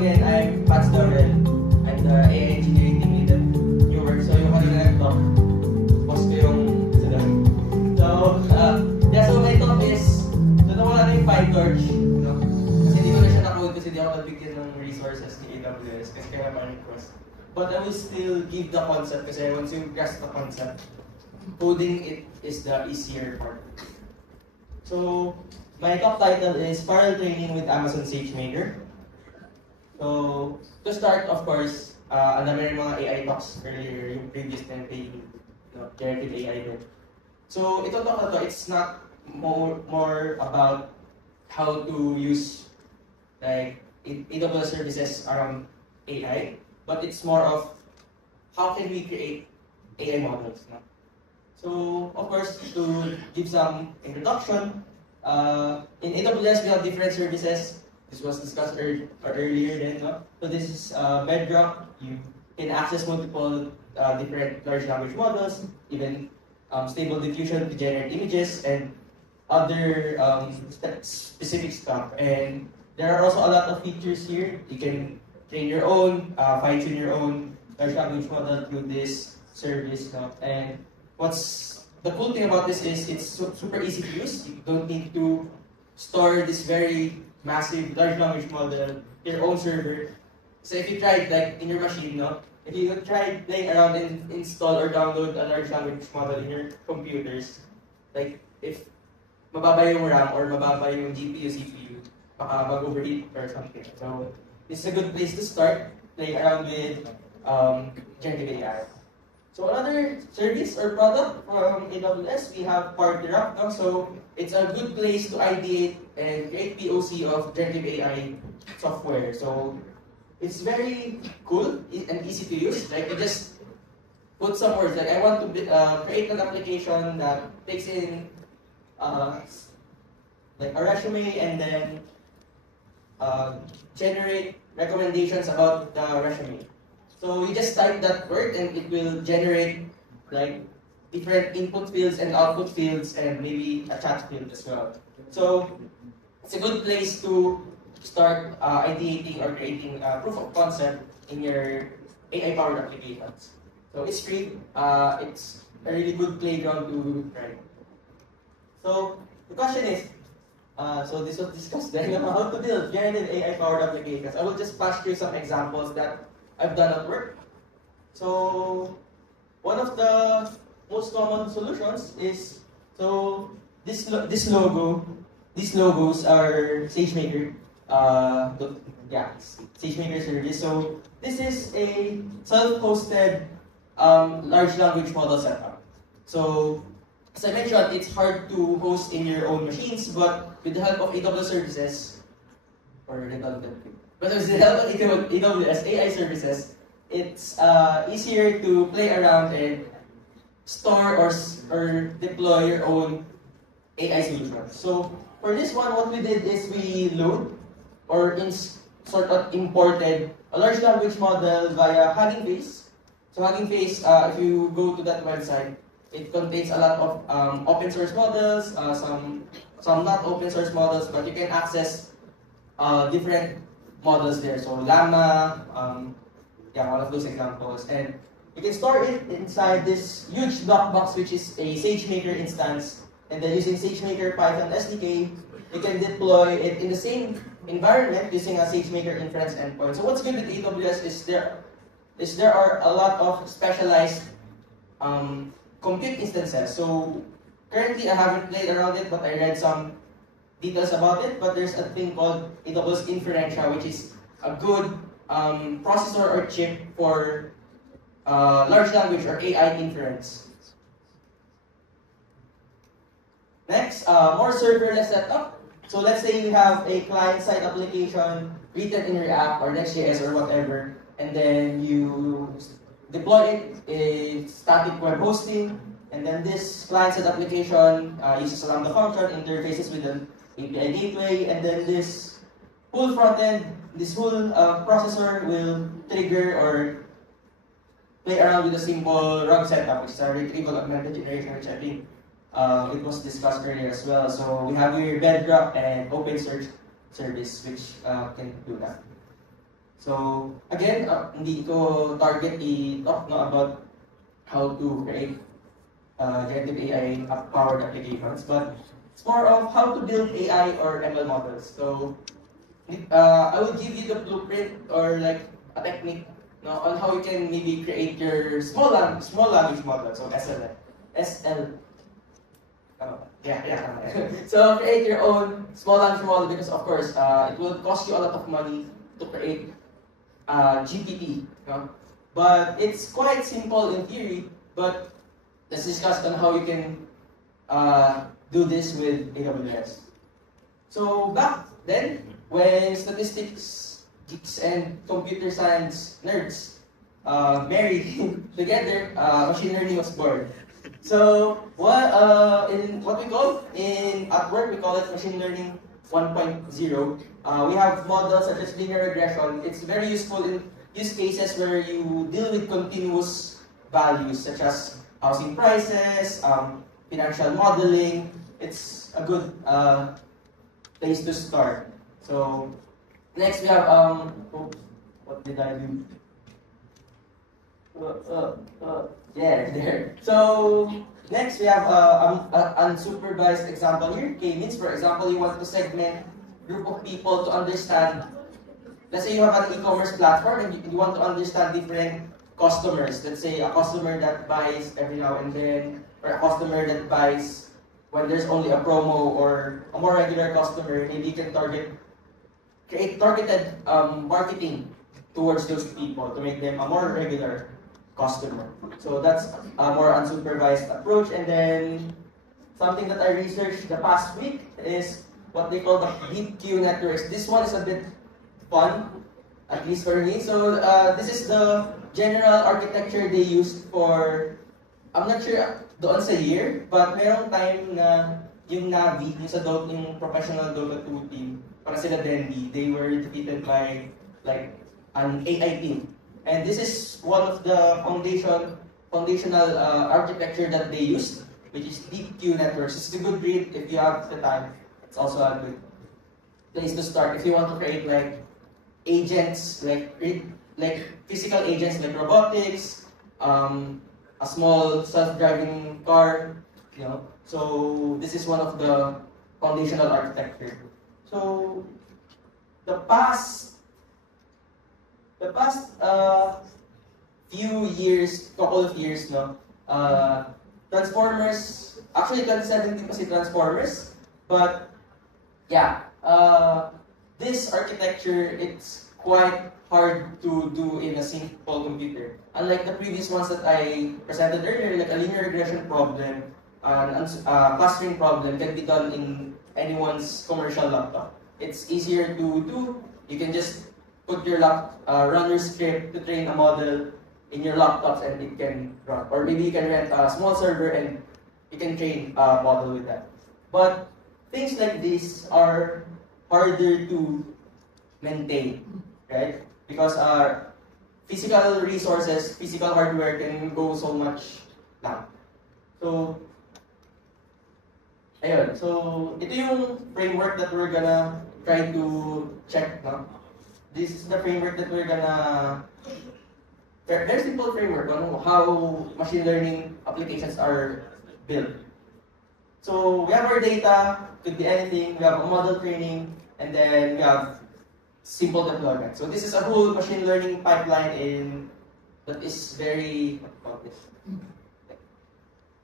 again, I'm Pat Dorel. I'm the AI engineering team lead at Newark. So yung kanina nag-talk, boss ko yung sila. So my talk is, so nawala na yung PyTorch. No? Kasi hindi ko na siya na-code kasi hindi ako nabigyan ng resources ni AWS kasi kaya request. But I will still give the concept kasi once you grasp the concept, coding it is the easier part. So, my talk title is Parallel Training with Amazon SageMaker. So, to start, of course, ang dami rin mga AI talks earlier, yung previous na yung generative AI din. So, ito talk na to, it's not more about how to use like AWS services around AI, but it's more of how can we create AI models. No? So, of course, to give some introduction, in AWS we have different services. This was discussed earlier then. No? So this is Bedrock. You can access multiple different large language models, even Stable Diffusion to generate images and other specific stuff. And there are also a lot of features here. You can train your own, fine-tune your own large language model through this service. No? And what's the cool thing about this is it's super easy to use. You don't need to store this very massive large language model in your own server. So if you tried like in your machine, no? If you tried playing around and install or download a large language model in your computers, like if mababa yung RAM or mababa yung GPU, CPU, baka mag-overheat or something. So this is a good place to start playing around with generative AI. So another service or product from AWS, we have PartnerUp. So it's a good place to ideate and create POC of generative AI software. So it's very cool and easy to use. Like you just put some words. Like I want to create an application that takes in like a resume and then generate recommendations about the resume. So you just type that word and it will generate like different input fields and output fields and maybe a chat field as well. So it's a good place to start ideating or creating proof of concept in your AI-powered applications. So it's free. It's a really good playground to try. So the question is, so this was discussed then how to build generative AI-powered applications. I will just pass through some examples that I've done at work. So one of the most common solutions is these logos are SageMaker. SageMaker service. So this is a self-hosted large language model setup. So as I mentioned, it's hard to host in your own machines, but with the help of AWS services, but with the help of AWS AI services, it's easier to play around and store or deploy your own AI solutions. So for this one, what we did is we load or sort of imported a large language model via Hugging Face. So Hugging Face, if you go to that website, it contains a lot of open source models, some not open source models, but you can access different models there. So Llama, one of those examples. And you can store it inside this huge block box, which is a SageMaker instance. And then using SageMaker Python SDK, you can deploy it in the same environment using a SageMaker inference endpoint. So what's good with AWS is there are a lot of specialized compute instances. So currently I haven't played around it, but I read some details about it. But there's a thing called AWS Inferentia, which is a good processor or chip for large language or AI inference. Next, more serverless setup. So let's say you have a client-side application written in React or Next.js or whatever, and then you deploy it in static web hosting, and then this client-side application uses a Lambda function, interfaces with an API gateway, and then this whole front-end, this whole processor will trigger or play around with a simple RAG setup, which is a retrieval augmented generation, which I think it was discussed earlier as well. So we have your Bedrock and OpenSearch service, which can do that. So again, hindi ko target i-talk about how to create generative AI powered applications, but it's more of how to build AI or ML models. So I will give you the blueprint or like a technique, on how you can maybe create your small language model, so SLM. SL. So create your own small language model because of course it will cost you a lot of money to create GPT. But it's quite simple in theory, but let's discuss on how you can do this with AWS. So back then, when statistics geeks and computer science nerds married together, machine learning was born. So what we call at work we call it machine learning 1.0. We have models such as linear regression. It's very useful in use cases where you deal with continuous values such as housing prices, financial modeling. It's a good place to start. So next we have what did I do? Yeah, there. So next we have unsupervised example here. K-means, for example, you want to segment group of people to understand. Let's say you have an e-commerce platform and you want to understand different customers. Let's say a customer that buys every now and then, or a customer that buys when there's only a promo, or a more regular customer. Maybe you can create targeted marketing towards those people to make them a more regular customer. So that's a more unsupervised approach. And then something that I researched the past week is what they call the deep queue networks. This one is a bit fun, at least for me. So this is the general architecture they used for, I'm not sure doon sa year, but merong time na yung Navi, yung professional Dota 2 team, para sila Dendy, they were defeated by like an AI team. And this is one of the foundational architecture that they used, which is deep queue networks. It's a good read if you have the time. It's also a good place to start if you want to create like agents, like physical agents like robotics, a small self-driving car, So this is one of the foundational architecture. So the past couple of years, Transformers, actually 2017 pa si Transformers, but yeah, this architecture, it's quite hard to do in a simple computer. Unlike the previous ones that I presented earlier, like a linear regression problem, clustering problem can be done in anyone's commercial laptop. It's easier to do. You can just put your run your script to train a model in your laptops and it can run. Or maybe you can rent a small server and you can train a model with that. But things like this are harder to maintain, right? Because our physical resources, physical hardware can go so much lang. So, ayun. So, ito yung framework that we're gonna try to check, no? This is the framework that we're gonna... Very simple framework on how machine learning applications are built. So, we have our data, could be anything, we have a model training, and then we have simple deployment. So this is a whole machine learning pipeline that is very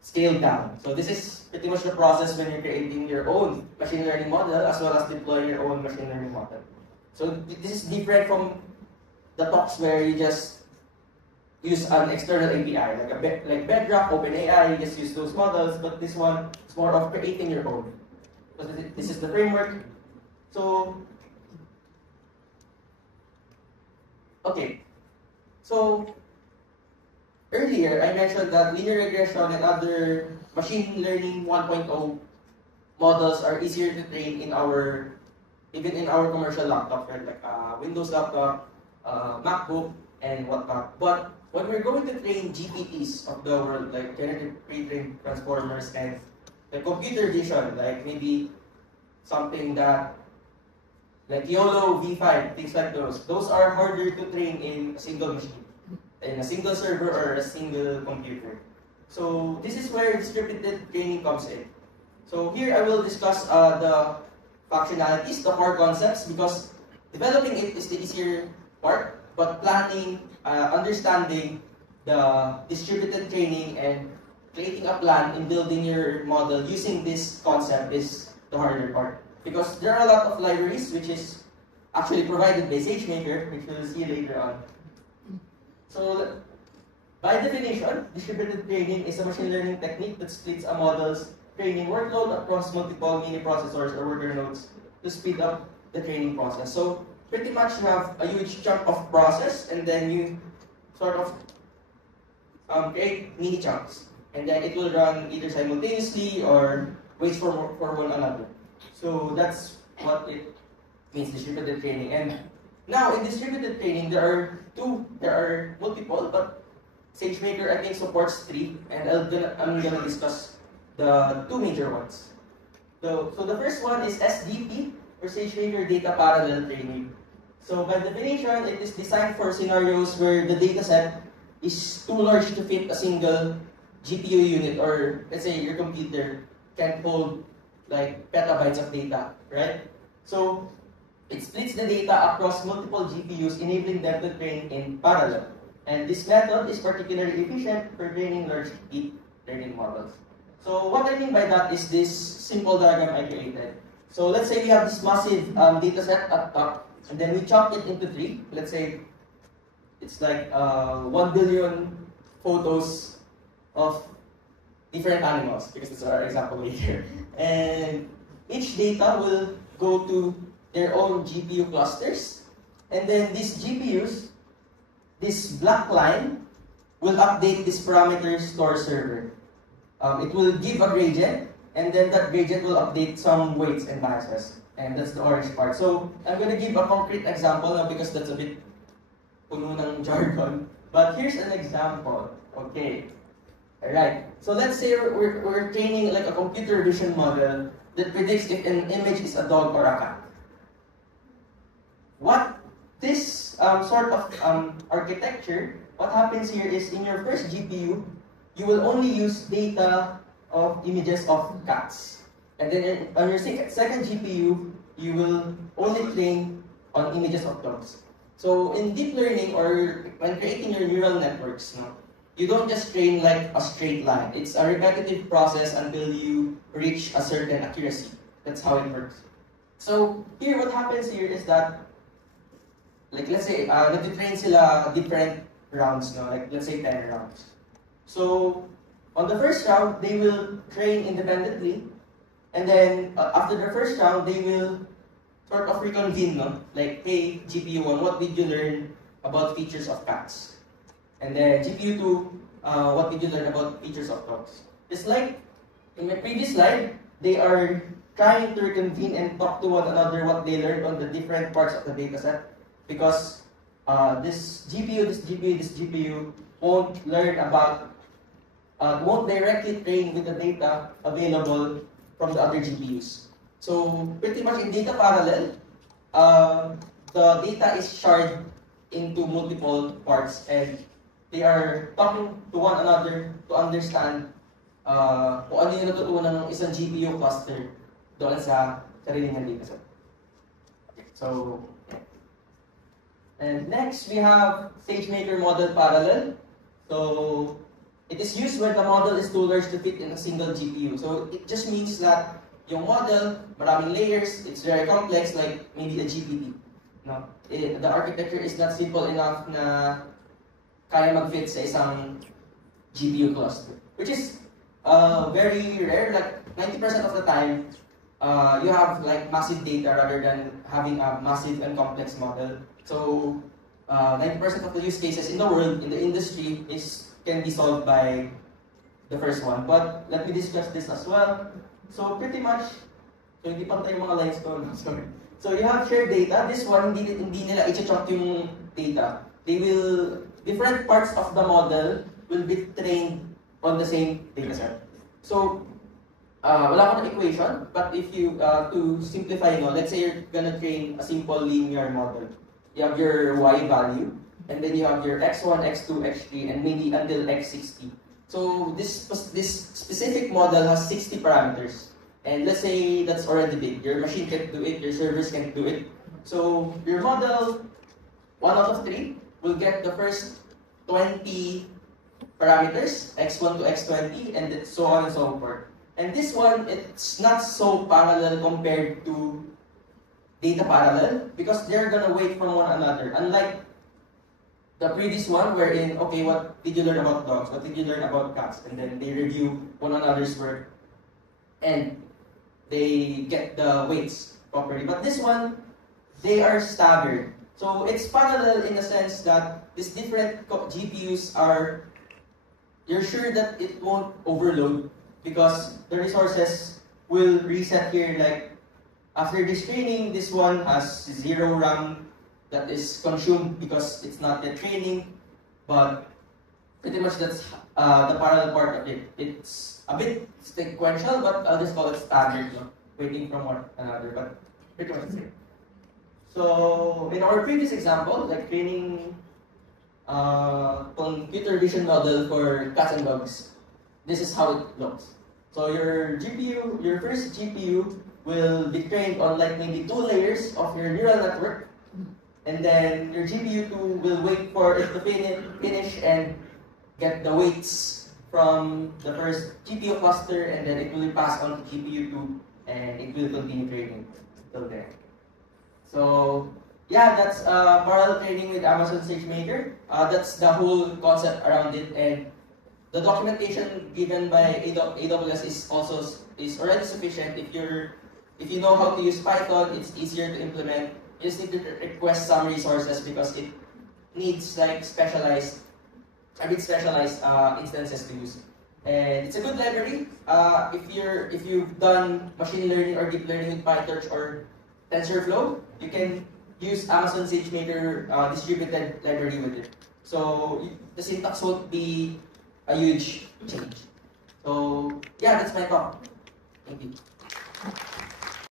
scaled down. So this is pretty much the process when you're creating your own machine learning model as well as deploying your own machine learning model. So this is different from the talks where you just use an external API, like Bedrock, OpenAI, you just use those models, but this one is more of creating your own. So this is the framework. So, okay. So, earlier I mentioned that linear regression and other machine learning 1.0 models are easier to train even in our commercial laptop, right? Like Windows laptop, MacBook, and whatnot. But when we're going to train GPTs of the world, like generative pre-trained transformers and the computer vision, like maybe something that like YOLO, V5, things like those. Those are harder to train in a single machine, in a single server or a single computer. So this is where distributed training comes in. So here I will discuss the functionalities, the core concepts, because developing it is the easier part, but planning, understanding the distributed training and creating a plan in building your model using this concept is the harder part. Because there are a lot of libraries which is actually provided by SageMaker, which we'll see later on. So, by definition, distributed training is a machine learning technique that splits a model's training workload across multiple mini processors or worker nodes to speed up the training process. So, pretty much you have a huge chunk of process, and then you sort of create mini chunks. And then it will run either simultaneously or waits for one another. So that's what it means, distributed training. And now in distributed training, there are multiple, but SageMaker I think supports 3, and I'm gonna discuss the 2 major ones. So the first one is SDP, or SageMaker Data Parallel Training. So by definition, it is designed for scenarios where the dataset is too large to fit a single GPU unit, or let's say your computer can hold like petabytes of data, right? So it splits the data across multiple GPUs, enabling them to train in parallel. And this method is particularly efficient for training large deep learning models. So what I mean by that is this simple diagram I created. So let's say we have this massive data set at top, and then we chunk it into 3. Let's say it's like 1 billion photos of different animals, because that's our example right here. And each data will go to their own GPU clusters. And then these GPUs, this black line, will update this parameter store server. It will give a gradient, and then that gradient will update some weights and biases. And that's the orange part. So I'm going to give a concrete example now because that's a bit puno ng jargon. But here's an example. Okay. Alright, so let's say we're training like a computer vision model that predicts if an image is a dog or a cat. What this sort of architecture, what happens here is in your first GPU, you will only use data of images of cats. And then on your second GPU, you will only train on images of dogs. So in deep learning or when creating your neural networks, you don't just train like a straight line. It's a repetitive process until you reach a certain accuracy. That's how it works. So here, what happens here is that, like let's say, nag-train sila different rounds, like let's say 10 rounds. So on the first round, they will train independently, and then after the first round, they will sort of reconvene, like, hey, GPU1, what did you learn about features of cats? And then GPU2, what did you learn about features of dogs? Just like in my previous slide, they are trying to reconvene and talk to one another what they learned on the different parts of the dataset, because this GPU won't learn about, won't directly train with the data available from the other GPUs. So pretty much in data parallel, the data is shared into multiple parts, and they are talking to one another to understand kung ano yung natutunan ng isang GPU cluster doon sa sarili ng dataset. So, and next we have SageMaker Model Parallel. So, it is used when the model is too large to fit in a single GPU. So, it just means that yung model, maraming layers, it's very complex, like maybe a GPT. No? The architecture is not simple enough na kaya mag-fit sa isang GPU cluster. Which is very rare, like 90% of the time, you have like massive data rather than having a massive and complex model. So 90% of the use cases in the world, in the industry, can be solved by the first one. But let me discuss this as well. So pretty much, so hindi pantay yung mga lines ko, sorry. So you have shared data. This one, hindi nila i-chunk yung data. Different parts of the model will be trained on the same dataset. So wala akong equation, but if you, to simplify, no, let's say you're gonna train a simple linear model. You have your y value, and then you have your x1, x2, x3, and maybe until x60. So this specific model has 60 parameters. And let's say that's already big. Your machine can't do it, your servers can't do it. So your model, 1 out of 3, will get the first 20 parameters, x1 to x20, and so on and so forth. And this one, it's not so parallel compared to data parallel because they're gonna wait from one another. Unlike the previous one, wherein, okay, what did you learn about dogs? What did you learn about cats? And then they review one another's work and they get the weights properly. But this one, they are staggered. So it's parallel in the sense that these different GPUs are, you're sure that it won't overload because the resources will reset here. Like after this training, this one has 0 RAM that is consumed because it's not yet training, but pretty much that's the parallel part of it. It's a bit sequential, but I'll just call it staggered, no? Waiting from one another, but pretty much the same. So in our previous example, like training computer vision model for cats and dogs, this is how it looks. So your GPU, your first GPU will be trained on like maybe 2 layers of your neural network, and then your GPU 2 will wait for it to finish and get the weights from the first GPU cluster, and then it will be passed on to GPU 2, and it will continue training till there. So yeah, that's parallel training with Amazon SageMaker. That's the whole concept around it, and the documentation given by AWS is already sufficient. If you know how to use Python, it's easier to implement. You just need to request some resources because it needs like specialized instances to use. And it's a good library. If you've done machine learning or deep learning with PyTorch or TensorFlow, you can use Amazon SageMaker distributed library with it. So the syntax won't be a huge change. So yeah, that's my talk. Thank you.